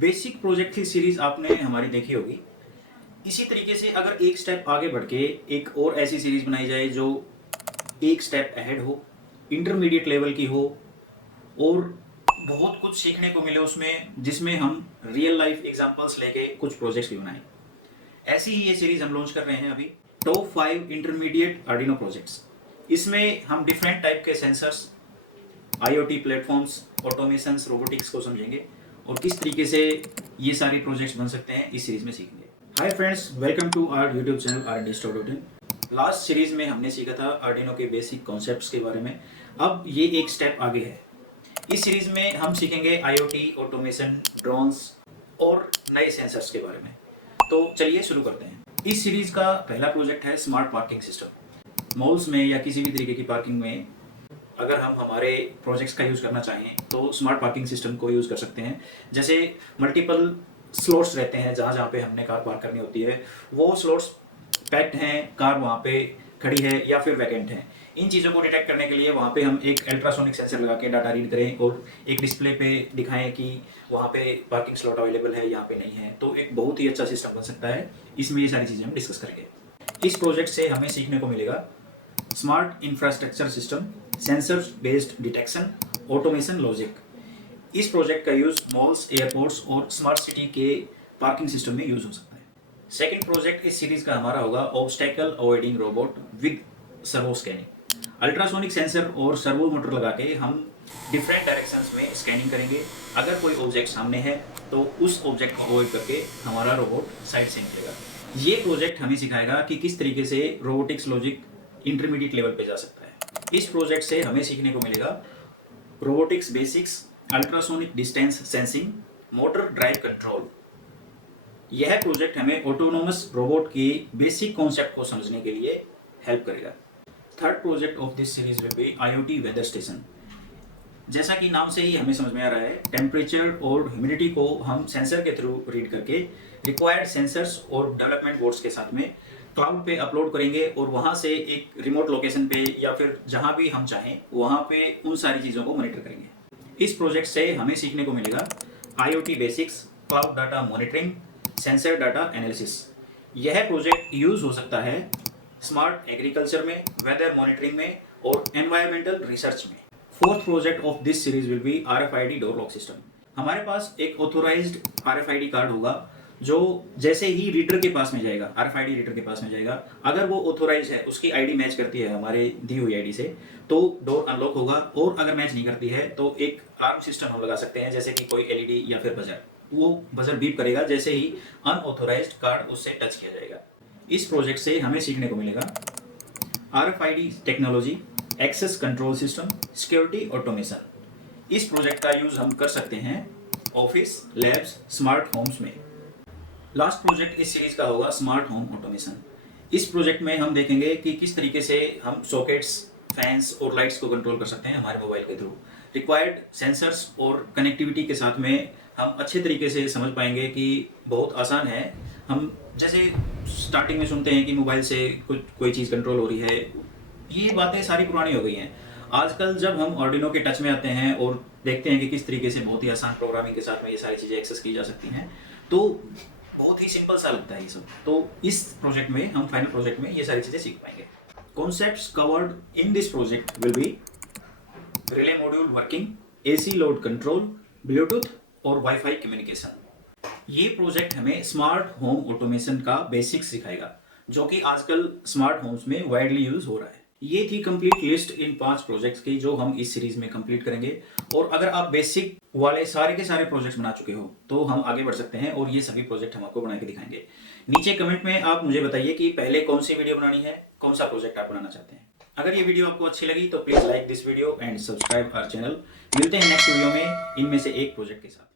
Basic project की series आपने हमारी देखी होगी। इसी तरीके से अगर एक स्टेप आगे बढ़ के एक और ऐसी सीरीज बनाई जाए जो एक स्टेप अहेड हो, इंटरमीडिएट लेवल की हो और बहुत कुछ सीखने को मिले उसमें, जिसमें हम रियल लाइफ एग्जांपल्स लेके कुछ प्रोजेक्ट्स भी बनाएं, ऐसी ही ये सीरीज हम लॉन्च कर रहे हैं अभी। Top 5 intermediate Arduino projects. इसमें हम डिफरेंट टाइप के sensors, IoT platforms, automations, robotics को समझेंगे और किस तरीके से ये सारे प्रोजेक्ट्स बन सकते हैं इस सीरीज में सीखेंगे। Hi friends, welcome to our YouTube channel R&D. Last series में हमने सीखा था आर्डिनो के बेसिक कॉन्सेप्ट्स के बारे में। अब ये एक स्टेप आगे है। इस सीरीज में हम सीखेंगे आईओटी, ऑटोमेशन, ड्रोन्स और नए सेंसर्स के बारे में। तो चलिए शुरू करते हैं। इस सीरीज का पहला प्रोजेक्ट है स्मार्ट पार्किंग सिस्टम। मॉल्स में या किसी भी तरीके की पार्किंग में अगर हम हमारे प्रोजेक्ट्स का यूज़ करना चाहें तो स्मार्ट पार्किंग सिस्टम को यूज़ कर सकते हैं। जैसे मल्टीपल स्लॉट्स रहते हैं जहाँ जहाँ पे हमने कार पार्क करनी होती है, वो स्लॉट्स पैक्ड हैं, कार वहाँ पे खड़ी है या फिर वैकेंट है। इन चीज़ों को डिटेक्ट करने के लिए वहाँ पे हम एक अल्ट्रासोनिक सेंसर लगा के डाटा रीड करें और एक डिस्प्ले पे दिखाएं कि वहाँ पे पार्किंग स्लॉट अवेलेबल है, यहाँ पे नहीं है। तो एक बहुत ही अच्छा सिस्टम बन सकता है। इसमें ये सारी चीज़ें हम डिस्कस करेंगे। इस प्रोजेक्ट से हमें सीखने को मिलेगा smart infrastructure system, sensor based detection, automation logic. इस प्रोजेक्ट का यूज़ मॉल्स, एयरपोर्ट्स और स्मार्ट सिटी के पार्किंग सिस्टम में यूज़ हो सकता है। सेकंड प्रोजेक्ट इस सीरीज का हमारा होगा obstacle avoiding robot with servo scanning. Ultrasonic sensor और सर्वो मोटर लगा के हम डिफरेंट डायरेक्शंस में स्कैनिंग करेंगे। अगर कोई ऑब्जेक्ट सामने है तो उस ऑब्जेक्ट को अवॉइड करके हमारा रोबोट साइड से निकलेगा। ये प्रोजेक्ट हमें सिखाएगा कि किस तरीके से रोबोटिक्स लॉजिक इंटरमीडिएट लेवल पे जा सकता है। इस प्रोजेक्ट से हमें सीखने को मिलेगा robotics basics, ultrasonic distance sensing, motor drive control. यह प्रोजेक्ट हमें ऑटोनोमस रोबोट के बेसिक कॉन्सेप्ट को समझने के लिए हेल्प करेगा। Third project of this series will be IoT weather station. जैसा कि नाम से ही हमें समझ में आ रहा है, टेम्परेचर और ह्यूमिडिटी को हम सेंसर के थ्रू रीड करके रिक्वायर्ड सेंसर्स और डेवलपमेंट बोर्ड्स के साथ में क्लाउड पे अपलोड करेंगे और वहाँ से एक रिमोट लोकेशन पे या फिर जहाँ भी हम चाहें वहाँ पे उन सारी चीज़ों को मॉनिटर करेंगे। इस प्रोजेक्ट से हमें सीखने को मिलेगा IoT basics, cloud data monitoring, sensor data analysis. यह प्रोजेक्ट यूज़ हो सकता है स्मार्ट एग्रीकल्चर में, वेदर मॉनिटरिंग में और एनवायरमेंटल रिसर्च में। Fourth project of this series will B RFID door lock system. हमारे पास एक ऑथोराइज्ड RFID कार्ड होगा जो जैसे ही रीडर के पास में जाएगा, RFID रीडर के पास में जाएगा, अगर वो ऑथोराइज है, उसकी आईडी मैच करती है हमारे दी हुई आईडी से, तो डोर अनलॉक होगा। और अगर मैच नहीं करती है तो एक अलार्म सिस्टम हम लगा सकते हैं, जैसे कि कोई LED या फिर बजर। वो बजर बीप करेगा जैसे ही अनऑथोराइज्ड कार्ड उससे टच किया जाएगा। इस प्रोजेक्ट से हमें सीखने को मिलेगा RFID technology, access control system, security automation. इस प्रोजेक्ट का यूज हम कर सकते हैं ऑफिस, लैब्स, स्मार्ट होम्स में। लास्ट प्रोजेक्ट इस सीरीज का होगा स्मार्ट होम ऑटोमेशन। इस प्रोजेक्ट में हम देखेंगे कि किस तरीके से हम सॉकेट्स, फैंस और लाइट्स को कंट्रोल कर सकते हैं हमारे मोबाइल के थ्रू। रिक्वायर्ड सेंसर्स और कनेक्टिविटी के साथ में हम अच्छे तरीके से समझ पाएंगे कि बहुत आसान है। हम जैसे स्टार्टिंग में सुनते हैं कि मोबाइल से कोई चीज़ कंट्रोल हो रही है, ये बातें सारी पुरानी हो गई हैं। आजकल जब हम आर्डिनो के टच में आते हैं और देखते हैं कि किस तरीके से बहुत ही आसान प्रोग्रामिंग के साथ में ये सारी चीज़ें एक्सेस की जा सकती हैं, तो बहुत ही सिंपल सा लगता है ये सब। तो इस प्रोजेक्ट में, हम फाइनल प्रोजेक्ट में ये सारी चीज़ें सीख पाएंगे। Concepts covered in this project will be relay module working, AC load control, Bluetooth और वाईफाई कम्युनिकेशन। ये प्रोजेक्ट हमें स्मार्ट होम ऑटोमेशन का बेसिक्स सिखाएगा, जो कि आजकल स्मार्ट होम्स में वाइडली यूज हो रहा है। ये थी कंप्लीट लिस्ट इन 5 प्रोजेक्ट्स की जो हम इस सीरीज में कंप्लीट करेंगे। और अगर आप बेसिक वाले सारे के सारे प्रोजेक्ट्स बना चुके हो तो हम आगे बढ़ सकते हैं और ये सभी प्रोजेक्ट हम आपको बना के दिखाएंगे। नीचे कमेंट में आप मुझे बताइए कि पहले कौन सी वीडियो बनानी है, कौन सा प्रोजेक्ट आप बनाना चाहते हैं। अगर ये वीडियो आपको अच्छी लगी तो please like this video and subscribe our channel. मिलते हैं नेक्स्ट वीडियो में इनमें से एक प्रोजेक्ट के साथ।